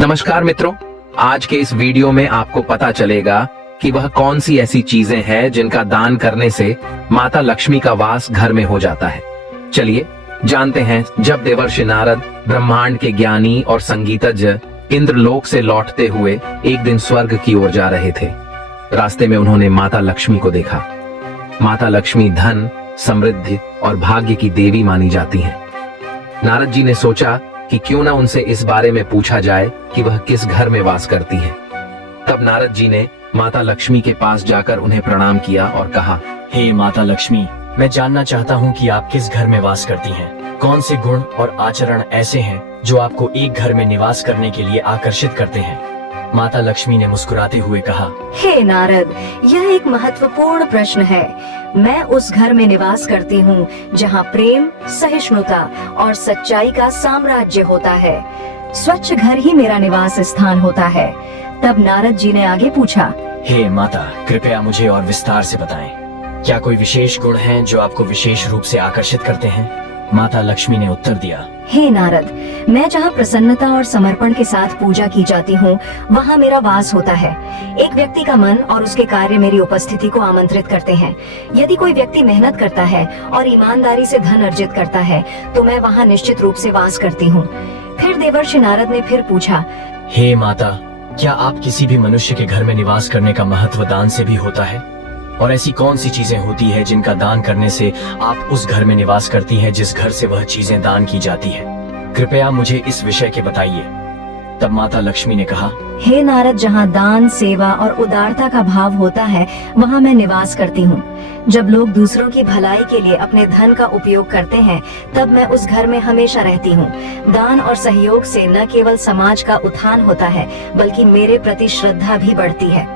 नमस्कार मित्रों, आज के इस वीडियो में आपको पता चलेगा कि वह कौन सी ऐसी चीजें हैं जिनका दान करने से माता लक्ष्मी का वास घर में हो जाता है। चलिए जानते हैं। जब देवर्षि नारद ब्रह्मांड के ज्ञानी और संगीतज्ञ इंद्रलोक से लौटते हुए एक दिन स्वर्ग की ओर जा रहे थे, रास्ते में उन्होंने माता लक्ष्मी को देखा। माता लक्ष्मी धन, समृद्धि और भाग्य की देवी मानी जाती हैं। नारद जी ने सोचा कि क्यों ना उनसे इस बारे में पूछा जाए कि वह किस घर में वास करती हैं। तब नारद जी ने माता लक्ष्मी के पास जाकर उन्हें प्रणाम किया और कहा, हे माता लक्ष्मी, मैं जानना चाहता हूँ कि आप किस घर में वास करती हैं। कौन से गुण और आचरण ऐसे हैं जो आपको एक घर में निवास करने के लिए आकर्षित करते हैं। माता लक्ष्मी ने मुस्कुराते हुए कहा, हे नारद, यह एक महत्वपूर्ण प्रश्न है। मैं उस घर में निवास करती हूँ जहाँ प्रेम, सहिष्णुता और सच्चाई का साम्राज्य होता है। स्वच्छ घर ही मेरा निवास स्थान होता है। तब नारद जी ने आगे पूछा, हे माता, कृपया मुझे और विस्तार से बताएं। क्या कोई विशेष गुण हैं जो आपको विशेष रूप से आकर्षित करते हैं। माता लक्ष्मी ने उत्तर दिया, हे नारद, मैं जहाँ प्रसन्नता और समर्पण के साथ पूजा की जाती हूँ वहाँ मेरा वास होता है। एक व्यक्ति का मन और उसके कार्य मेरी उपस्थिति को आमंत्रित करते हैं। यदि कोई व्यक्ति मेहनत करता है और ईमानदारी से धन अर्जित करता है तो मैं वहाँ निश्चित रूप से वास करती हूँ। फिर देवर्षि नारद ने फिर पूछा, हे माता, क्या आप किसी भी मनुष्य के घर में निवास करने का महत्व दान से भी होता है। और ऐसी कौन सी चीजें होती है जिनका दान करने से आप उस घर में निवास करती हैं जिस घर से वह चीजें दान की जाती है। कृपया मुझे इस विषय के बताइए। तब माता लक्ष्मी ने कहा, हे नारद, जहाँ दान, सेवा और उदारता का भाव होता है वहाँ मैं निवास करती हूँ। जब लोग दूसरों की भलाई के लिए अपने धन का उपयोग करते हैं तब मैं उस घर में हमेशा रहती हूँ। दान और सहयोग से न केवल समाज का उत्थान होता है बल्कि मेरे प्रति श्रद्धा भी बढ़ती है।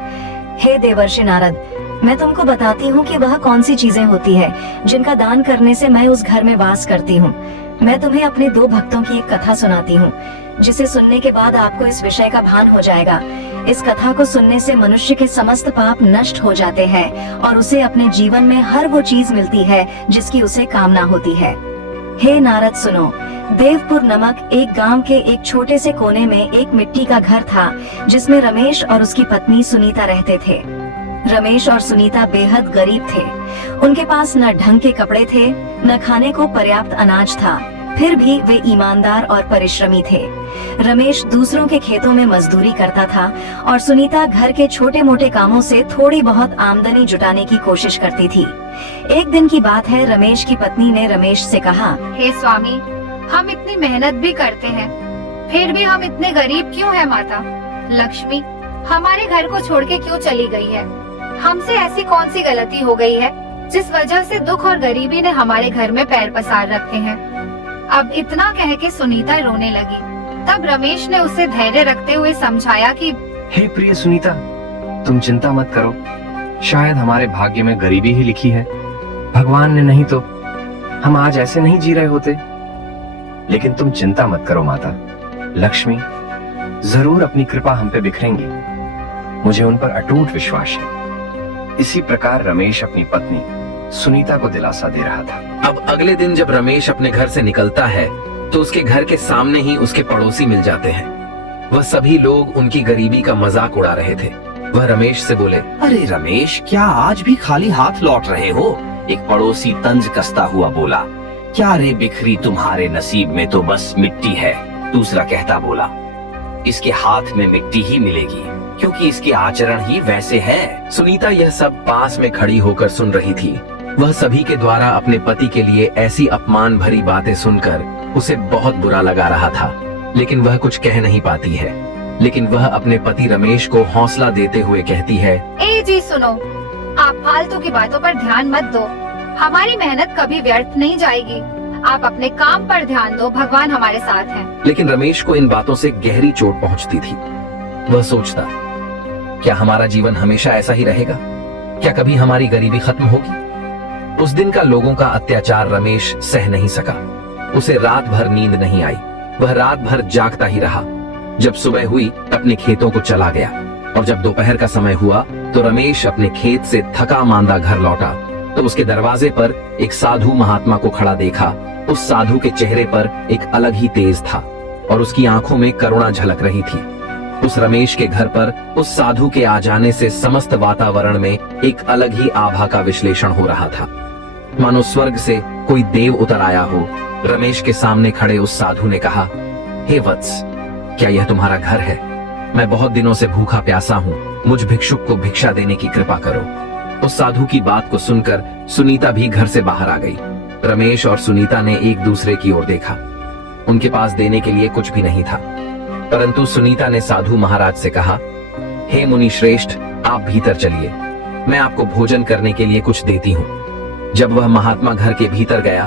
हे देवर्षि नारद, मैं तुमको बताती हूँ कि वह कौन सी चीजें होती है जिनका दान करने से मैं उस घर में वास करती हूँ। मैं तुम्हें अपने दो भक्तों की एक कथा सुनाती हूँ जिसे सुनने के बाद आपको इस विषय का भान हो जाएगा। इस कथा को सुनने से मनुष्य के समस्त पाप नष्ट हो जाते हैं और उसे अपने जीवन में हर वो चीज मिलती है जिसकी उसे कामना होती है। हे नारद, सुनो। देवपुर नामक एक गांव के एक छोटे से कोने में एक मिट्टी का घर था जिसमें रमेश और उसकी पत्नी सुनीता रहते थे। रमेश और सुनीता बेहद गरीब थे। उनके पास न ढंग के कपड़े थे न खाने को पर्याप्त अनाज था। फिर भी वे ईमानदार और परिश्रमी थे। रमेश दूसरों के खेतों में मजदूरी करता था और सुनीता घर के छोटे मोटे कामों से थोड़ी बहुत आमदनी जुटाने की कोशिश करती थी। एक दिन की बात है, रमेश की पत्नी ने रमेश से कहा, हे स्वामी, हम इतनी मेहनत भी करते हैं फिर भी हम इतने गरीब क्यों हैं। माता लक्ष्मी हमारे घर को छोड़ के क्यों चली गई है। हमसे ऐसी कौन सी गलती हो गई है जिस वजह से दुख और गरीबी ने हमारे घर में पैर पसार रखे हैं। अब इतना कह के सुनीता रोने लगी। तब रमेश ने उसे धैर्य रखते हुए समझाया कि हे प्रिय सुनीता, तुम चिंता मत करो। शायद हमारे भाग्य में गरीबी ही लिखी है। भगवान ने नहीं तो हम आज ऐसे नहीं जी रहे होते। लेकिन तुम चिंता मत करो माता, लक्ष्मी जरूर अपनी कृपा हम पे बिखरेंगी। मुझे उन पर अटूट विश्वास है। इसी प्रकार रमेश अपनी पत्नी सुनीता को दिलासा दे रहा था। अब अगले दिन जब रमेश अपने घर से निकलता है तो उसके घर के सामने ही उसके पड़ोसी मिल जाते हैं। वह सभी लोग उनकी गरीबी का मजाक उड़ा रहे थे। वह रमेश से बोले, अरे रमेश, क्या आज भी खाली हाथ लौट रहे हो। एक पड़ोसी तंज कसता हुआ बोला, क्या रे बिखरी, तुम्हारे नसीब में तो बस मिट्टी है। दूसरा कहता बोला, इसके हाथ में मिट्टी ही मिलेगी क्योंकि इसके आचरण ही वैसे है। सुनीता यह सब पास में खड़ी होकर सुन रही थी। वह सभी के द्वारा अपने पति के लिए ऐसी अपमान भरी बातें सुनकर उसे बहुत बुरा लगा रहा था, लेकिन वह कुछ कह नहीं पाती है। लेकिन वह अपने पति रमेश को हौसला देते हुए कहती है, ए जी सुनो, आप फालतू की बातों पर ध्यान मत दो। हमारी मेहनत कभी व्यर्थ नहीं जाएगी। आप अपने काम पर ध्यान दो, भगवान हमारे साथ हैं। लेकिन रमेश को इन बातों से गहरी चोट पहुंचती थी। वह सोचता, क्या हमारा जीवन हमेशा ऐसा ही रहेगा। क्या कभी हमारी गरीबी खत्म होगी। उस दिन का लोगों का अत्याचार रमेश सह नहीं सका। उसे रात भर नींद नहीं आई। वह रात भर जागता ही रहा। जब सुबह हुई अपने खेतों को चला गया और जब दोपहर का समय हुआ तो रमेश अपने खेत से थका मांदा घर लौटा तो उसके दरवाजे पर एक साधु महात्मा को खड़ा देखा। उस साधु के चेहरे पर एक अलग ही तेज था। और उसकी आंखों में करुणा झलक रही थी। उस रमेश के घर पर उस साधु के आ जाने से समस्त वातावरण में एक अलग ही आभा का विश्लेषण हो रहा था, मानो स्वर्ग से कोई देव उतर आया हो। रमेश के सामने खड़े उस साधु ने कहा, हे वत्स, क्या यह तुम्हारा घर है? मैं बहुत दिनों से भूखा प्यासा हूँ, मुझ भिक्षुक को भिक्षा देने की कृपा करो। उस साधु की बात को सुनकर सुनीता भी घर से बाहर आ गई। रमेश और सुनीता ने एक दूसरे की ओर देखा। उनके पास देने के लिए कुछ भी नहीं था, परंतु सुनीता ने साधु महाराज से कहा, हे मुनि श्रेष्ठ, आप भीतर चलिए, मैं आपको भोजन करने के लिए कुछ देती हूँ। जब वह महात्मा घर के भीतर गया,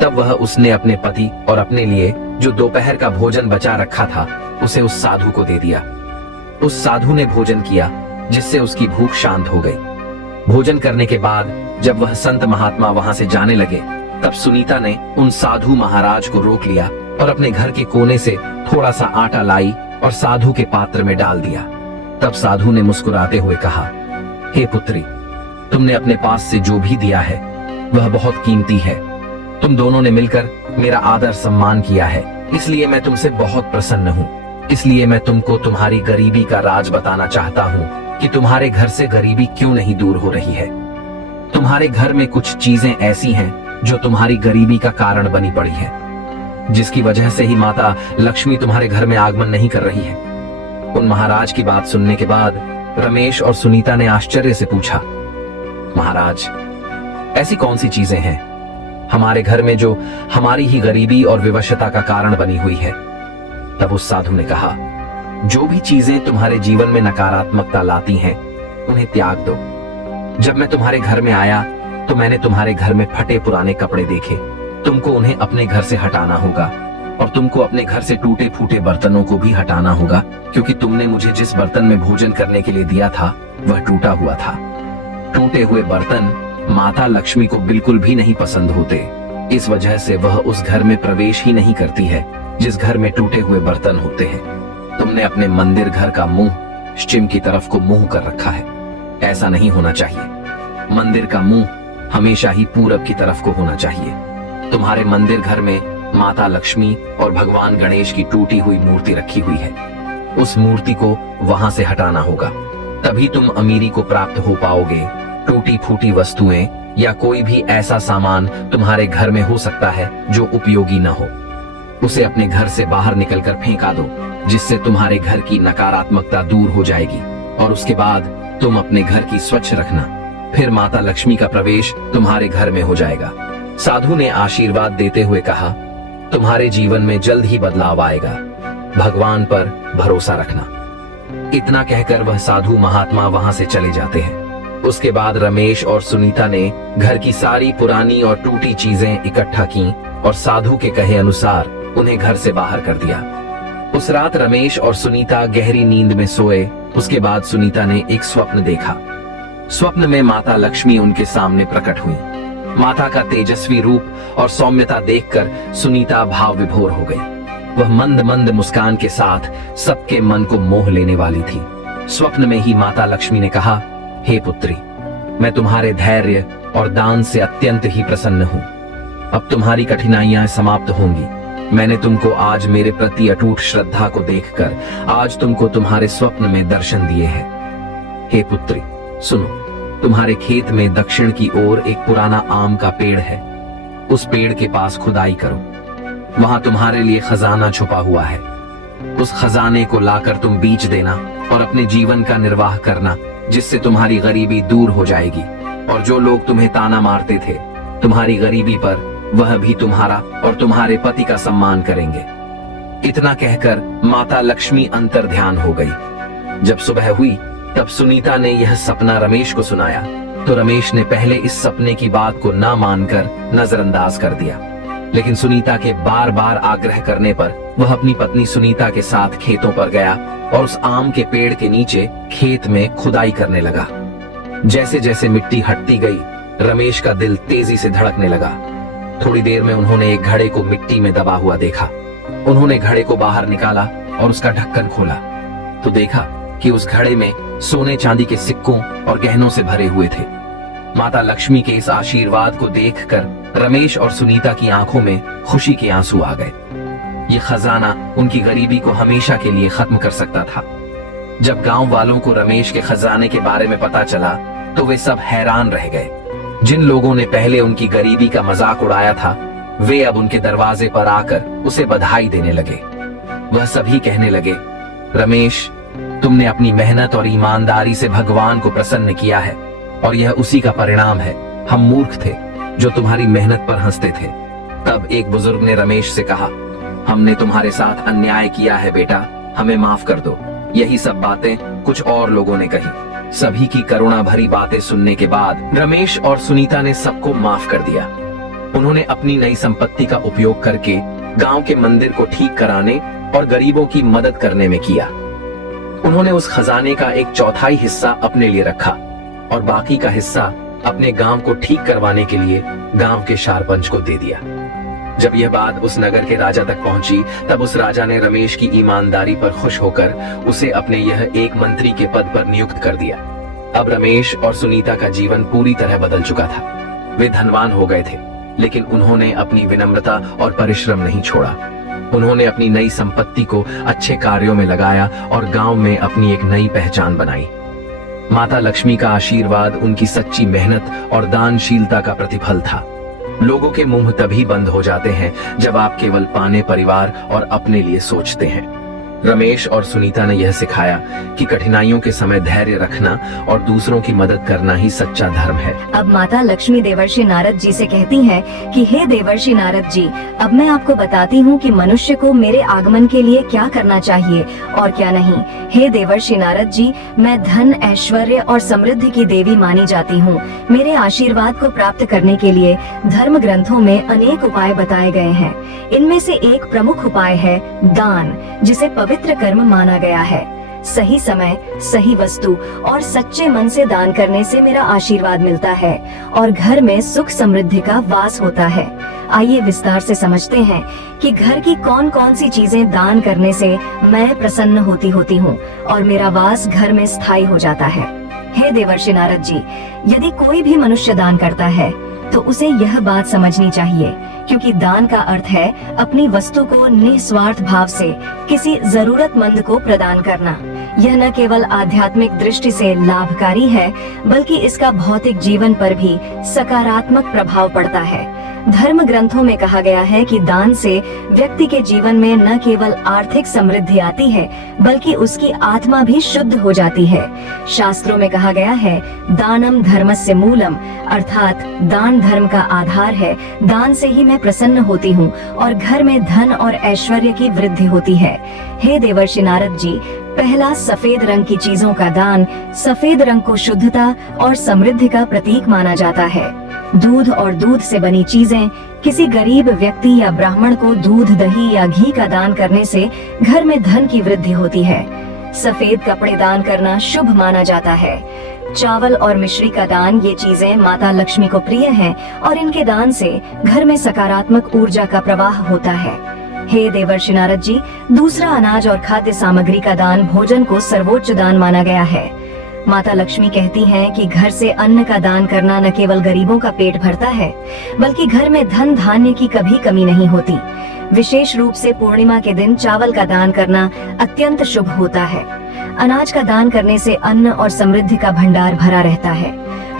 तब वह उसने अपने पति और अपने लिए जो दोपहर का भोजन बचा रखा था उसे उस साधु को दे दिया। उस साधु ने भोजन किया, जिससे उसकी भूख शांत हो गई। भोजन करने के बाद जब वह संत महात्मा वहां से जाने लगे, तब सुनीता ने उन साधु महाराज को रोक लिया और अपने घर के कोने से थोड़ा सा आटा लाई और साधु के पात्र में डाल दिया। तब साधु ने मुस्कुराते हुए कहा, हे पुत्री, तुमने अपने पास से जो भी दिया है वह बहुत कीमती है। तुम दोनों ने मिलकर मेरा आदर सम्मान किया है, इसलिए मैं तुमसे बहुत प्रसन्न हूँ। इसलिए मैं तुमको तुम्हारी गरीबी का राज बताना चाहता हूँ कि तुम्हारे घर से गरीबी क्यों नहीं दूर हो रही है। तुम्हारे घर में कुछ चीजें ऐसी हैं जो तुम्हारी गरीबी का कारण बनी पड़ी है, जिसकी वजह से ही माता लक्ष्मी तुम्हारे घर में आगमन नहीं कर रही है। उन महाराज की बात सुनने के बाद रमेश और सुनीता ने आश्चर्य से पूछा, महाराज, ऐसी कौन सी चीजें हैं हमारे घर में जो हमारी ही गरीबी और विवशता का कारण बनी हुई है? तब उस साधु ने कहा, जो भी चीजें तुम्हारे जीवन में नकारात्मकता लाती हैं, उन्हें त्याग दो। जब मैं तुम्हारे घर में आया तो मैंने तुम्हारे घर में फटे पुराने कपड़े देखे। तुमको उन्हें अपने घर से हटाना होगा और तुमको अपने घर से टूटे फूटे बर्तनों को भी हटाना होगा, क्योंकि तुमने मुझे जिस बर्तन में भोजन करने के लिए दिया था वह टूटा हुआ था। टूटे हुए बर्तन माता लक्ष्मी को बिल्कुल भी नहीं पसंद होते, इस वजह से वह उस घर में प्रवेश ही नहीं करती है जिस घर में टूटे हुए बर्तन होते हैं। तुमने अपने मंदिर घर का मुंह पश्चिम की तरफ को मुंह कर रखा है, ऐसा नहीं होना चाहिए। मंदिर का मुंह हमेशा ही पूरब की तरफ को होना चाहिए। तुम्हारे मंदिर घर में माता लक्ष्मी और भगवान गणेश की टूटी हुई मूर्ति रखी हुई है, उस मूर्ति को वहां से हटाना होगा, तभी तुम अमीरी को प्राप्त हो पाओगे। टूटी फूटी वस्तुएं या कोई भी ऐसा सामान तुम्हारे घर में हो सकता है जो उपयोगी न हो, उसे अपने घर से बाहर निकलकर फेंका दो, जिससे तुम्हारे घर की नकारात्मकता दूर हो जाएगी। और उसके बाद तुम अपने घर की स्वच्छ रखना, फिर माता लक्ष्मी का प्रवेश तुम्हारे घर में हो जाएगा। साधु ने आशीर्वाद देते हुए कहा, तुम्हारे जीवन में जल्द ही बदलाव आएगा, भगवान पर भरोसा रखना। इतना कहकर वह साधु महात्मा वहां से चले जाते हैं। उसके बाद रमेश और सुनीता ने घर की सारी पुरानी और टूटी चीजें इकट्ठा की और साधु के कहे अनुसार उन्हें घर से बाहर कर दिया। उस रात रमेश और सुनीता गहरी नींद में सोए। उसके बाद सुनीता ने एक स्वप्न देखा। स्वप्न में माता लक्ष्मी उनके सामने प्रकट हुई। माता का तेजस्वी रूप और सौम्यता देखकर सुनीता भाव विभोर हो गई। वह मंद मंद मुस्कान के साथ सबके मन को मोह लेने वाली थी। स्वप्न में ही माता लक्ष्मी ने कहा, हे पुत्री, मैं तुम्हारे धैर्य और दान से अत्यंत ही प्रसन्न हूँ। अब तुम्हारी कठिनाइयां समाप्त होंगी। मैंने तुमको आज मेरे प्रति अटूट श्रद्धा को देखकर आज तुमको तुम्हारे स्वप्न में दर्शन दिए हैं। हे पुत्री, सुनो, तुम्हारे खेत में दक्षिण की ओर एक पुराना आम का पेड़ है। उस पेड़ के पास खुदाई करो, वहां तुम्हारे लिए खजाना छुपा हुआ है। उस खजाने को लाकर तुम बीच देना और अपने जीवन का निर्वाह करना, जिससे तुम्हारी गरीबी दूर हो जाएगी। और जो लोग तुम्हें ताना मारते थे तुम्हारी गरीबी पर, वह भी तुम्हारा और तुम्हारे पति का सम्मान करेंगे। इतना कहकर माता लक्ष्मी अंतर ध्यान हो गई। जब सुबह हुई तब सुनीता ने यह सपना रमेश को सुनाया, तो रमेश ने पहले इस सपने की बात को ना मानकर नजरअंदाज कर दिया। लेकिन सुनीता के बार बार आग्रह करने पर वह अपनी पत्नी सुनीता के साथ खेतों पर गया और उस आम के पेड़ के नीचे खेत में खुदाई करने लगा। जैसे जैसे मिट्टी हटती गई, रमेश का दिल तेजी से धड़कने लगा। थोड़ी देर में उन्होंने एक घड़े को मिट्टी में दबा हुआ देखा। उन्होंने घड़े को बाहर निकाला और उसका ढक्कन खोला, तो देखा कि उस घड़े में सोने चांदी के सिक्कों और गहनों से भरे हुए थे। माता लक्ष्मी के इस आशीर्वाद को देखकर रमेश और सुनीता की आंखों में खुशी के आंसू आ गए। ये खजाना उनकी गरीबी को हमेशा के लिए खत्म कर सकता था। जब गांव वालों को रमेश के खजाने के बारे में पता चला तो वे सब हैरान रह गए। जिन लोगों ने पहले उनकी गरीबी का मजाक उड़ाया था, वे अब उनके दरवाजे पर आकर उसे बधाई देने लगे। वह सभी कहने लगे, रमेश, तुमने अपनी मेहनत और ईमानदारी से भगवान को प्रसन्न किया है और यह उसी का परिणाम है। हम मूर्ख थे जो तुम्हारी मेहनत पर हंसते थे। तब एक बुजुर्ग ने रमेश से कहा, हमने तुम्हारे साथ अन्याय किया है बेटा, हमें माफ कर दो। यही सब बातें कुछ और लोगों ने कही। सभी की करुणा भरी बातें सुनने के बाद रमेश और सुनीता ने सबको माफ कर दिया। उन्होंने अपनी नई संपत्ति का उपयोग करके गांव के मंदिर को ठीक कराने और गरीबों की मदद करने में किया। उन्होंने उस खजाने का 1/4 हिस्सा अपने लिए रखा और बाकी का हिस्सा अपने गांव को ठीक करवाने के लिए गांव के सरपंच को दे दिया। जब यह बात उस नगर के राजा तक पहुंची, तब उस राजा ने रमेश की ईमानदारी पर खुश होकर उसे अपने यह एक मंत्री के पद पर नियुक्त कर दिया। अब रमेश और सुनीता का जीवन पूरी तरह बदल चुका था। वे धनवान हो गए थे, लेकिन उन्होंने अपनी विनम्रता और परिश्रम नहीं छोड़ा। उन्होंने अपनी नई संपत्ति को अच्छे कार्यों में लगाया और गांव में अपनी एक नई पहचान बनाई। माता लक्ष्मी का आशीर्वाद उनकी सच्ची मेहनत और दानशीलता का प्रतिफल था। लोगों के मुंह तभी बंद हो जाते हैं जब आप केवल पाने, परिवार और अपने लिए सोचते हैं। रमेश और सुनीता ने यह सिखाया कि कठिनाइयों के समय धैर्य रखना और दूसरों की मदद करना ही सच्चा धर्म है। अब माता लक्ष्मी देवर्षि नारद जी से कहती हैं कि हे देवर्षि नारद जी, अब मैं आपको बताती हूँ कि मनुष्य को मेरे आगमन के लिए क्या करना चाहिए और क्या नहीं। हे देवर्षि नारद जी, मैं धन, ऐश्वर्य और समृद्धि की देवी मानी जाती हूँ। मेरे आशीर्वाद को प्राप्त करने के लिए धर्म ग्रंथों में अनेक उपाय बताए गए हैं। इनमें से एक प्रमुख उपाय है दान, जिसे पवित्र कर्म माना गया है। सही समय, सही वस्तु और सच्चे मन से दान करने से मेरा आशीर्वाद मिलता है और घर में सुख समृद्धि का वास होता है। आइए विस्तार से समझते हैं कि घर की कौन कौन सी चीजें दान करने से मैं प्रसन्न होती हूँ और मेरा वास घर में स्थायी हो जाता है। हे देवर्षि नारद जी, यदि कोई भी मनुष्य दान करता है तो उसे यह बात समझनी चाहिए, क्योंकि दान का अर्थ है अपनी वस्तु को निस्वार्थ भाव से किसी जरूरतमंद को प्रदान करना। यह न केवल आध्यात्मिक दृष्टि से लाभकारी है, बल्कि इसका भौतिक जीवन पर भी सकारात्मक प्रभाव पड़ता है। धर्म ग्रंथों में कहा गया है कि दान से व्यक्ति के जीवन में न केवल आर्थिक समृद्धि आती है, बल्कि उसकी आत्मा भी शुद्ध हो जाती है। शास्त्रों में कहा गया है, दानम धर्मस्य मूलम, अर्थात दान धर्म का आधार है। दान से ही मैं प्रसन्न होती हूँ और घर में धन और ऐश्वर्य की वृद्धि होती है। हे देवर्षि नारद जी, पहला सफेद रंग की चीजों का दान सफेद रंग को शुद्धता और समृद्धि का प्रतीक माना जाता है। दूध और दूध से बनी चीजें, किसी गरीब व्यक्ति या ब्राह्मण को दूध, दही या घी का दान करने से घर में धन की वृद्धि होती है। सफेद कपड़े दान करना शुभ माना जाता है। चावल और मिश्री का दान, ये चीजें माता लक्ष्मी को प्रिय हैं और इनके दान से घर में सकारात्मक ऊर्जा का प्रवाह होता है। हे देवर्षि नारद जी, दूसरा अनाज और खाद्य सामग्री का दान भोजन को सर्वोच्च दान माना गया है। माता लक्ष्मी कहती हैं कि घर से अन्न का दान करना न केवल गरीबों का पेट भरता है, बल्कि घर में धन धान्य की कभी कमी नहीं होती। विशेष रूप से पूर्णिमा के दिन चावल का दान करना अत्यंत शुभ होता है। अनाज का दान करने से अन्न और समृद्धि का भंडार भरा रहता है।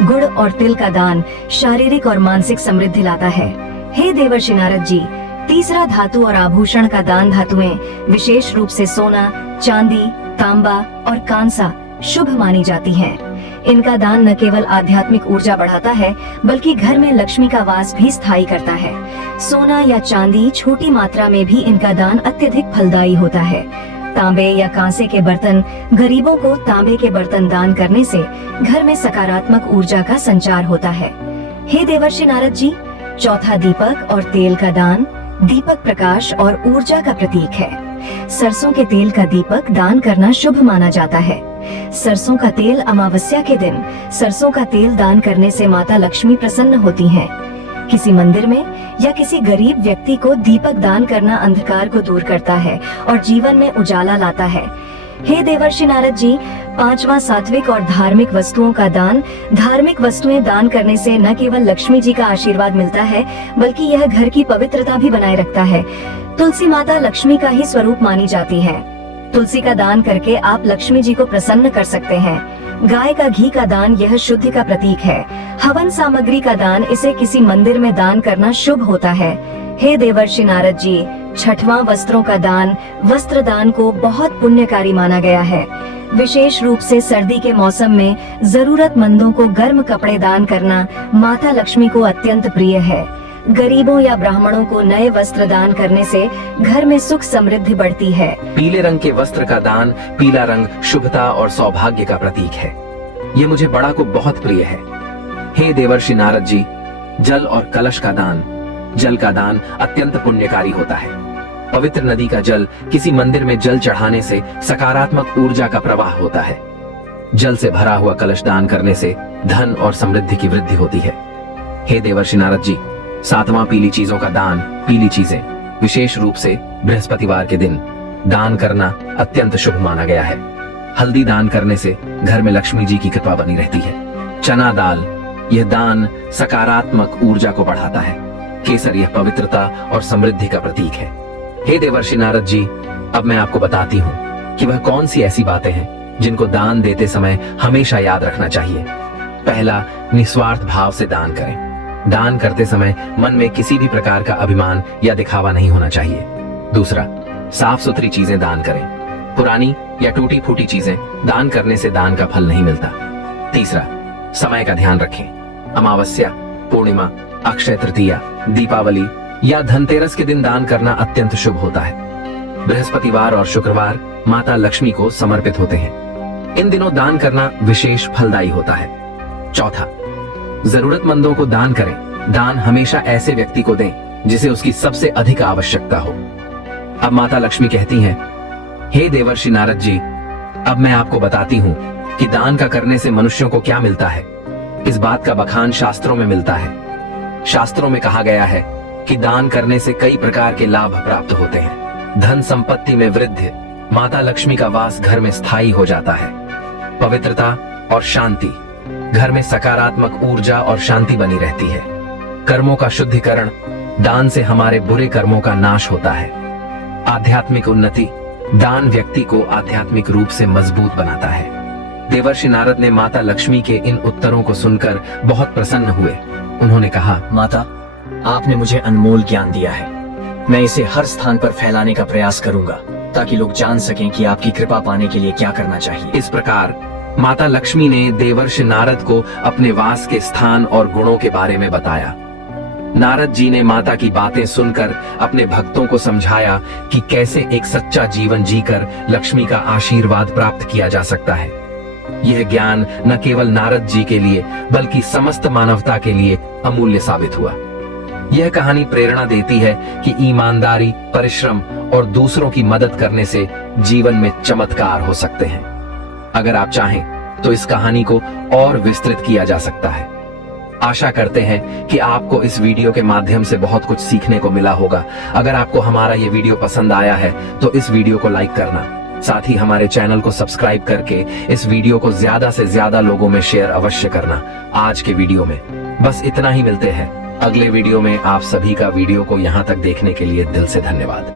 गुड़ और तिल का दान शारीरिक और मानसिक समृद्धि लाता है। हे देवर्षि नारद जी, तीसरा धातु और आभूषण का दान, धातुएं विशेष रूप से सोना, चांदी, तांबा और कांसा शुभ मानी जाती हैं। इनका दान न केवल आध्यात्मिक ऊर्जा बढ़ाता है, बल्कि घर में लक्ष्मी का वास भी स्थायी करता है। सोना या चांदी छोटी मात्रा में भी इनका दान अत्यधिक फलदायी होता है। तांबे या कांसे के बर्तन, गरीबों को तांबे के बर्तन दान करने से घर में सकारात्मक ऊर्जा का संचार होता है। हे देवर्षि नारद जी, चौथा दीपक और तेल का दान दीपक प्रकाश और ऊर्जा का प्रतीक है। सरसों के तेल का दीपक दान करना शुभ माना जाता है। सरसों का तेल अमावस्या के दिन सरसों का तेल दान करने से माता लक्ष्मी प्रसन्न होती हैं। किसी मंदिर में या किसी गरीब व्यक्ति को दीपक दान करना अंधकार को दूर करता है और जीवन में उजाला लाता है। हे देवर्षि नारद जी, पांचवा सात्विक और धार्मिक वस्तुओं का दान। धार्मिक वस्तुएं दान करने से न केवल लक्ष्मी जी का आशीर्वाद मिलता है, बल्कि यह घर की पवित्रता भी बनाए रखता है। तुलसी माता लक्ष्मी का ही स्वरूप मानी जाती है। तुलसी का दान करके आप लक्ष्मी जी को प्रसन्न कर सकते हैं। गाय का घी का दान यह शुद्धि का प्रतीक है। हवन सामग्री का दान, इसे किसी मंदिर में दान करना शुभ होता है। हे देवर्षि नारद जी, छठवां वस्त्रों का दान, वस्त्र दान को बहुत पुण्यकारी माना गया है। विशेष रूप से सर्दी के मौसम में जरूरतमंदों को गर्म कपड़े दान करना माता लक्ष्मी को अत्यंत प्रिय है। गरीबों या ब्राह्मणों को नए वस्त्र दान करने से घर में सुख समृद्धि बढ़ती है। पीले रंग के वस्त्र का दान, पीला रंग शुभता और सौभाग्य का प्रतीक है। ये मुझे बड़ा को बहुत प्रिय है। हे देवर्षि नारद जी, जल और कलश का दान, जल का दान अत्यंत पुण्यकारी होता है। पवित्र नदी का जल, किसी मंदिर में जल चढ़ाने से सकारात्मक ऊर्जा का प्रवाह होता है। जल से भरा हुआ कलश दान करने से धन और समृद्धि की वृद्धि होती है। हे देवर्षि नारद जी, सातवां पीली चीजों का दान, पीली चीजें विशेष रूप से बृहस्पतिवार के दिन दान करना अत्यंत शुभ माना गया है। हल्दी दान करने से घर में लक्ष्मी जी की कृपा बनी रहती है। चना दाल, यह दान सकारात्मक ऊर्जा को बढ़ाता है। केसर, यह पवित्रता और समृद्धि का प्रतीक है। हे देवर्षि नारद जी, अब मैं आपको बताती हूँ कि वह कौन सी ऐसी बातें हैं जिनको दान देते समय हमेशा याद रखना चाहिए। पहला, निस्वार्थ भाव से दान करें। दान करते समय मन में किसी भी प्रकार का अभिमान या दिखावा नहीं होना चाहिए। दूसरा, साफ सुथरी चीजें दान करें। पुरानी या टूटी फूटी चीजें दान करने से दान का फल नहीं मिलता। तीसरा, समय का ध्यान रखें। अमावस्या, पूर्णिमा, अक्षय तृतीया, दीपावली या धनतेरस के दिन दान करना अत्यंत शुभ होता है। बृहस्पतिवार और शुक्रवार माता लक्ष्मी को समर्पित होते हैं। इन दिनों दान करना विशेष फलदायी होता है। चौथा, जरूरतमंदों को दान करें। दान हमेशा ऐसे व्यक्ति को दें जिसे उसकी सबसे अधिक आवश्यकता हो। अब माता लक्ष्मी कहती हैं, हे देवर्षि नारद जी, अब मैं आपको बताती हूँ कि दान का करने से मनुष्यों को क्या मिलता है। इस बात का बखान शास्त्रों में मिलता है। शास्त्रों में कहा गया है कि दान करने से कई प्रकार के लाभ प्राप्त होते हैं। धन संपत्ति में वृद्धि, माता लक्ष्मी का वास घर में स्थायी हो जाता है। पवित्रता और शांति, घर में सकारात्मक ऊर्जा और शांति बनी रहती है। कर्मों का शुद्धिकरण, दान से हमारे बुरे कर्मों का नाश होता है। आध्यात्मिक उन्नति, दान व्यक्ति को आध्यात्मिक रूप से मजबूत बनाता है। देवर्षि नारद ने माता लक्ष्मी के इन उत्तरों को सुनकर बहुत प्रसन्न हुए। उन्होंने कहा, माता, आपने मुझे अनमोल ज्ञान दिया है। मैं इसे हर स्थान पर फैलाने का प्रयास करूंगा ताकि लोग जान सकें कि आपकी कृपा पाने के लिए क्या करना चाहिए। इस प्रकार माता लक्ष्मी ने देवर्षि नारद को अपने वास के स्थान और गुणों के बारे में बताया। नारद जी ने माता की बातें सुनकर अपने भक्तों को समझाया कि कैसे एक सच्चा जीवन जीकर लक्ष्मी का आशीर्वाद प्राप्त किया जा सकता है। यह ज्ञान न केवल नारद जी के लिए बल्कि समस्त मानवता के लिए अमूल्य साबित हुआ। यह कहानी प्रेरणा देती है कि ईमानदारी, परिश्रम और दूसरों की मदद करने से जीवन में चमत्कार हो सकते हैं। अगर आप चाहें तो इस कहानी को और विस्तृत किया जा सकता है। आशा करते हैं कि आपको इस वीडियो के माध्यम से बहुत कुछ सीखने को मिला होगा। अगर आपको हमारा ये वीडियो पसंद आया है तो इस वीडियो को लाइक करना, साथ ही हमारे चैनल को सब्सक्राइब करके इस वीडियो को ज्यादा से ज्यादा लोगों में शेयर अवश्य करना। आज के वीडियो में बस इतना ही। मिलते हैं अगले वीडियो में। आप सभी का वीडियो को यहाँ तक देखने के लिए दिल से धन्यवाद।